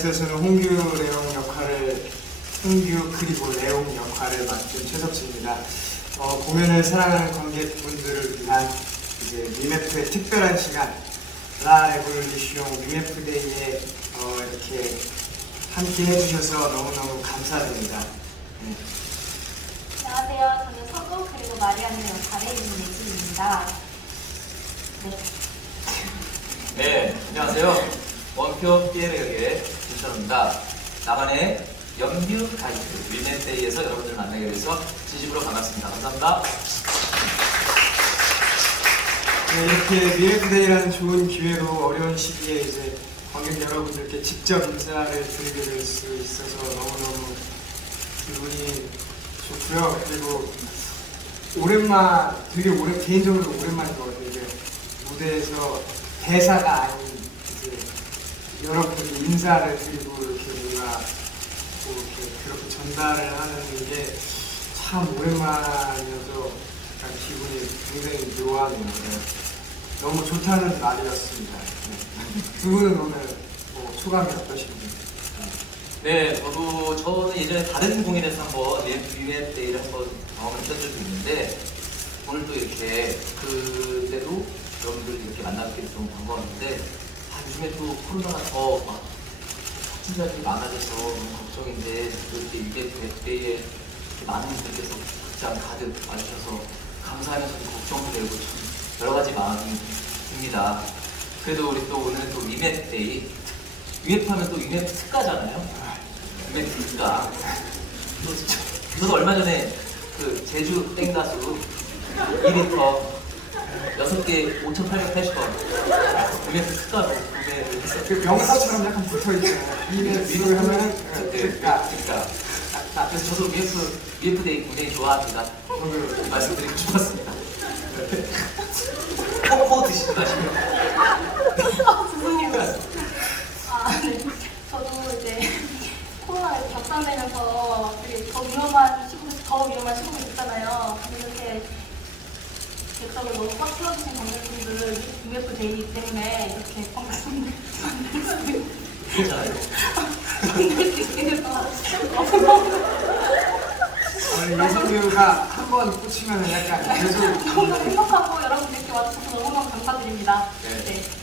안녕하세요. 저는 홍규 레옹 역할을 홍규 그리고 레옹 역할을 맡은 최석수입니다. 어, 공연을 사랑하는 관객분들을 위한 이제 미메프의 특별한 시간 라 레볼루시옹 미메프 데이에 어, 이렇게 함께 해주셔서 너무너무 감사드립니다. 네. 안녕하세요. 저는 서구 그리고 마리아는 역할의 윤예진입니다. 네. 네, 안녕하세요. 원표 피에르 역의 김철호입니다. 나만의 연뷰 가이드 윌맨데이에서 여러분들 만나게 돼서 진심으로 반갑습니다. 감사합니다. 네, 이렇게 미래프데이라는 좋은 기회로 어려운 시기에 이제 관객 여러분들께 직접 인사를 드리게 될 수 있어서 너무너무 기분이 좋고요. 그리고 오랜만, 되게 오랜, 개인적으로 오랜만인 것 같아요. 이게 무대에서 대사가 아닌 여러분들이 인사를 드리고 이렇게 뭔가 뭐 이렇게 그렇게 전달을 하는 게 참 오랜만이어서 약간 기분이 굉장히 묘하네요. 네. 너무 좋다는 말이었습니다. 네. 두 분은 오늘 뭐 소감이 어떠신지? 네, 저도 저는 예전에 다른 공연에서 한번 윌맨데이를 한번 경험을 했던 적이 있는데 오늘 또 이렇게 그때도 여러분들 이렇게 돼서 너무 반가웠는데 아, 요즘에 또 코로나가 더막 확진자들이 많아져서 너무 걱정인데 또 이렇게 윌맨데이에 이렇게 많은 분들께서 극장 가득 와주셔서 감사하면서도 걱정도 되고 참 여러 가지 마음이 듭니다. 그래도 우리 또 오늘은 또 윌맨데이 유앱하면 또 유앱 특가잖아요. 유앱 특가. 또 진짜 저도 얼마 전에 그 제주 땡가수 2리터 6개 5,880원 유앱 특가로 구매를 했어요. 그 명사처럼 약간 붙어 있잖아요. 입에 비를 하면은 특가. 아, 그래서 저도 UF, UF데이 굉장히 좋아합니다. 오늘 말씀드리고 싶었습니다. 코코 드시지 마시고. 아, 네. 저도 이제 코로나가 확산되면서 되게 더 위험한 시국, 더 위험한 시국이 있잖아요. 근데 이렇게 객석을 너무 꽉 채워주신 관객분들 UF 데이 때문에 이렇게 방송을 만들 수 돼서 오늘 예성규가 한 번 꽂히면 약간 계속 너무 행복하고 여러분 이렇게 와주셔서 너무너무 감사드립니다. 네. 네.